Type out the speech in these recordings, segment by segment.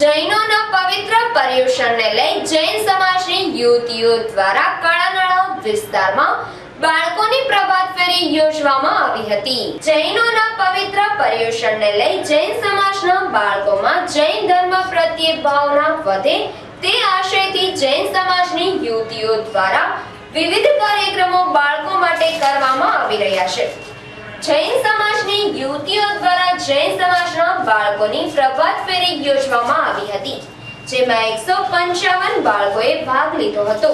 જૈનોના પવિત્ર પર્યુષણને લઈ જૈન સમાજની યુવતીઓ દ્વારા કાળાનાળા વિસ્તારમાં બાળકોની પ્રભાત ફેરી યોજવામાં આવી હતી। જૈનોના પવિત્ર પર્યુષણને લઈ જૈન સમાજના બાળકોમાં જૈન ધર્મ પ્રત્યે ભાવના વધે તે આશયથી જૈન સમાજની યુવતીઓ દ્વારા વિવિધ કાર્યક્રમો બાળકો માટે કરવામાં આવી રહ્યા છે। જૈન સમાજની યુવતીઓ દ્વારા જૈન સમાજના બાળકોની પ્રભાત ફેરી યોજવામાં આવી હતી, જેમાં 155 બાળકોએ ભાગ લીધો હતો।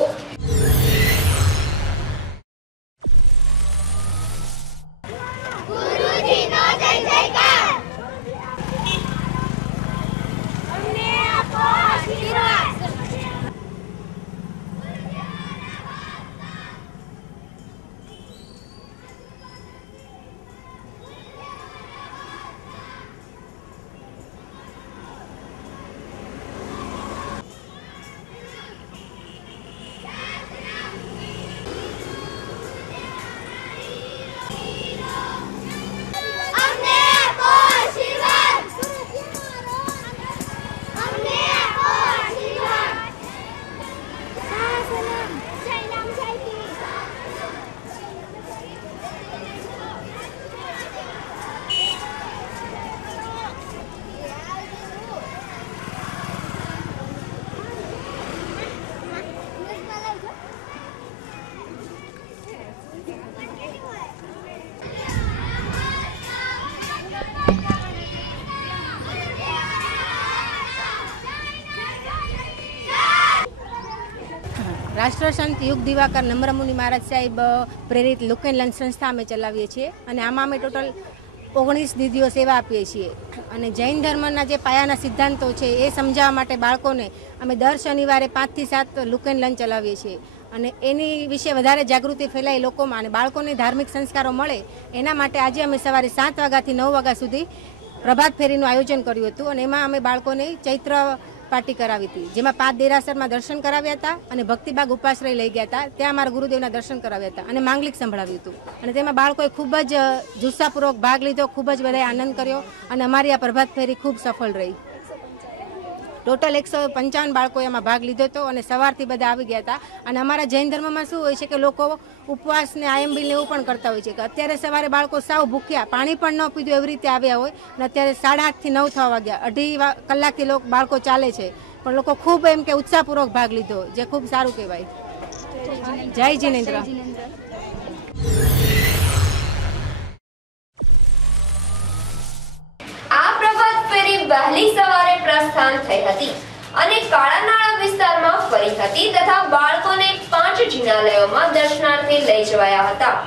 રાષ્ટ્રસંત યુગ દિવાકર નમ્રમુનિ મહારાજ સાહેબ પ્રેરિત લુક એન્ડ લર્ન સંસ્થા અમે ચલાવીએ છીએ અને આમાં અમે ટોટલ 19 દીદીઓ સેવા આપીએ છીએ અને જૈન ધર્મના જે પાયાના સિદ્ધાંતો છે એ સમજાવવા માટે બાળકોને અમે દર શનિવારે 5 થી 7 લુક એન્ડ લર્ન ચલાવીએ છીએ અને એની વિશે વધારે જાગૃતિ ફેલાય લોકોમાં અને બાળકોને ધાર્મિક સંસ્કારો મળે એના માટે આજે અમે સવારે 7 વાગ્યાથી 9 વાગ્યા સુધી પ્રભાત ફેરીનું આયોજન કર્યું હતું અને એમાં અમે બાળકોને ચૈત્ર પાર્ટી કરાવી હતી, જેમાં 5 દેરાસરમાં દર્શન કરાવ્યા હતા અને ભક્તિબાગ ઉપાશ્રય લઈ ગયા હતા, ત્યાં અમારા ગુરુદેવના દર્શન કરાવ્યા હતા અને માંગલિક સંભળાવ્યું હતું અને તેમાં બાળકોએ ખૂબ જ જુસ્સાપૂર્વક ભાગ લીધો, ખૂબ જ બધાએ આનંદ કર્યો અને અમારી આ પ્રભાત ફેરી ખૂબ સફળ રહી। ટોટલ 155 બાળકોએ એમાં ભાગ લીધો હતો અને સવારથી બધા આવી ગયા હતા અને અમારા જૈન ધર્મમાં શું હોય છે કે લોકો ઉપવાસ ને આયંબિલ ને એવું પણ કરતા હોય છે કે અત્યારે સવારે બાળકો સાવ ભૂખ્યા, પાણી પણ ન પીધું એવી રીતે આવ્યા હોય અને અત્યારે 8:30 થી 9 થવા વાગ્યા, 2.5 કલાકથી બાળકો ચાલે છે પણ લોકો ખૂબ એમ કે ઉત્સાહપૂર્વક ભાગ લીધો, જે ખૂબ સારું કહેવાય। જય જિનેન્દ્ર। વહેલી સવારે પ્રસ્થાન થઈ હતી અને કાળાનાળા વિસ્તારમાં ફરી હતી તથા બાળકોને 5 જિનાલયોમાં દર્શનાર્થે લઈ જવાયા હતા।